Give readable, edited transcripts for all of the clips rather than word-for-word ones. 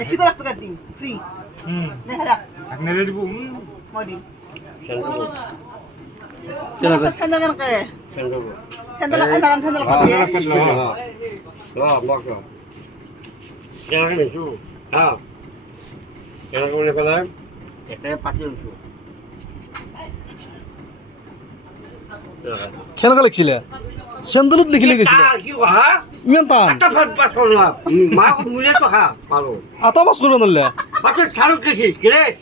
বেশি করে টাকা দিন ফ্রি দেখা আপনি রেডি বু মডি Sandal. কেন স্যান্ডেল কেন কে Sandal. স্যান্ডেল কেন স্যান্ডেল কে Lah, makan. Jangan ni tu. Ha. Jangan kau ni kalau. Kita pasti tu. কেনেকা লিখছিলে চেন্দেলত লিখি লিখিছিলে Tak, kau ha? ইমান টান Kata pasal lah. Mak mulai tu ha. Baru. আটা পাছ কৰিব নোৱাৰিলে Pasal cari kesi, keres.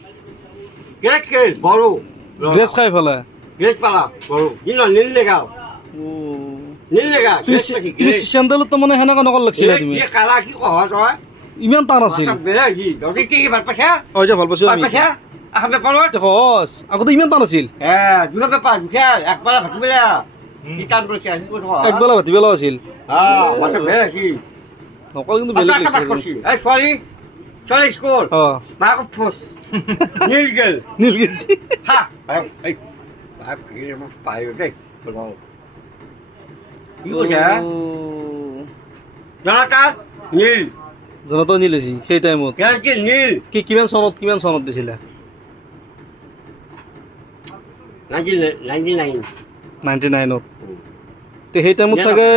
Keres, baru. Dress খাই পেলাই Keres pala, baru. Ini nil lega. Nil lega. তুমি চেন্দেলত তাৰমানে সেনেকা নকল লাগিছিলে তুমি Dia kalah kau ha tu. ইমান টান আছিল Pasal bela lagi. Jadi kiki berpasal. অ যে ভাল পাইছো আমি Berpasal. Akan berpalot. সহজ আগতে ইমান টান আছিল Juga berpas. Bukan. Akbar batu bela. Kita berusaha. একবেলা ভাতি বেলাও আছিল Ah, masa bela sih. নকল কিন্তু বেলেগ Apa লাগিছিল kursi? Sorry. Sorry school. অ Aku pos. Nilgel. নীল গেছি Ha. Ayo. Aku kira mau payu deh. Kalau. Ibu ya. Jonathan. Nil. জনতা নীল হৈছি সেই টাইমত Kerja Nil. কিমান চনত দিছিলে 99. 99ত তে সেই টাইমত চাগে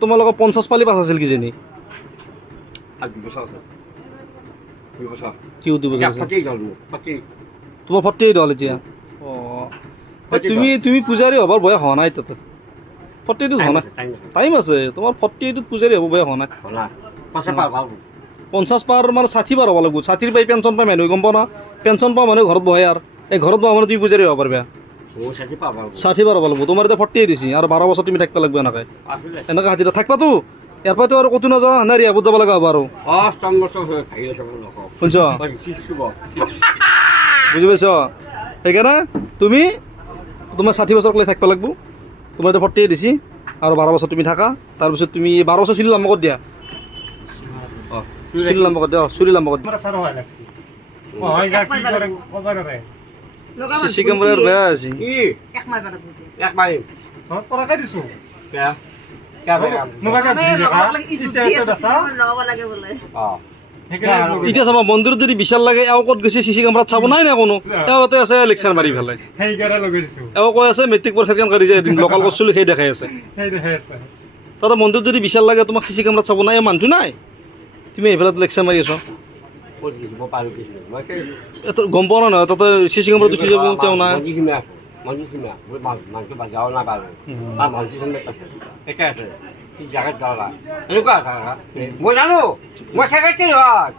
তোমালোকৰ 50 পালি পাছ আছিল কিজানি Aku besar. Aku besar. কি উদ্যোগ Ya, আছে pasti jalan. Pasti. তোমাৰ 48 হ'ল এতিয়া অ তুমি তুমি পূজাৰী হবৰ বয়স হোৱা নাই তাতে 48 হোৱা নাই টাইম আছে তোমাৰ 48ত পূজাৰী হ'ব বয়স হোৱা নাই Hola. Pasal apa? 50 পাৰ মানে 60 পাৰ হ'ব লাগিব 60 পাই পেঞ্চন পাই মানুহ গম পাওঁ না পেঞ্চন পাওঁ মানুহ ঘৰত বহে আৰু এই ঘৰত বহা মানে তুমি পূজাৰী হ'ব পাৰিবা Oh, saya apa? 60 পাৰ হ'ব লাগিব তোমাৰ এতিয়া 48 দিছি আৰু 12 বছৰ তুমি থাকিব লাগিব এনেকৈ এনেকৈ হাজিৰা থাকিবাতো ইয়াৰ পৰাতো আৰু ক'তো নাযাওঁ না ৰিয়াবত যাব লগা হ'ব আৰু Oh, setengah tahun kaya sama lo. শুনছ Bagi sisi bo. বুজি পাইছ সেইকাৰণে তুমি তোমাৰ 60 বছৰক লৈ থাকিব লাগিব তোমাৰ এতিয়া 48 দিছি আৰু 12 বছৰ তুমি থাকা তাৰপিছত তুমি 12 বছৰ চুলি লাম্ব দিয়া Oh, চুলি লাম্ব দিয়া চুলি লাম্ব দিয়া আমরা সারা হয় লাগছি ও হয় যা কি করে কবার রে সিসি ক্যামেরার বেয়া আছে ini এক মাস বাড়া বুঝে yak main. তোর পড়া কাই দিছো Ya. Kamera. নোবাকা আমি দিলে কা লগাব লাগে ইচ্ছা এটা দাসা লগাব লাগে বলে Oh. হেকলে এতিয়া চাবা মন্দিৰত যদি বিশাল লাগে এওঁ ক'ত গৈছে চিচি কেমেৰাত চাব নাই না কোনো এওঁতে আছে লেকচাৰ মাৰি পেলাই হেই গৰা লগাই দিছো এওঁ কৈ আছে মেট্ৰিক পৰীক্ষাত কেনেকৈ ৰিজাল্ট দিম লোকেল বস্তু সেই দেখাই আছে হেই দেখে আছে তাতে মন্দিৰত যদি বিশাল লাগে তোমাক চিচি কেমেৰাত চাব নাই মানুহটো নাই তুমি এইফালে লেকচাৰ মাৰি আছ Oh, di bawah palu di sini. Macam. এইটো গম পোৱা নাই তাতে চিচি কেমেৰাত উঠি যাব তেওঁ নাই Mandi sini aku. Mandi sini aku. Mandi bajau nak palu. Ah, mandi sini tak. Itu ada. Di jaga jalan. Ini kau apa? Mau lalu. Mau saya kecil lah.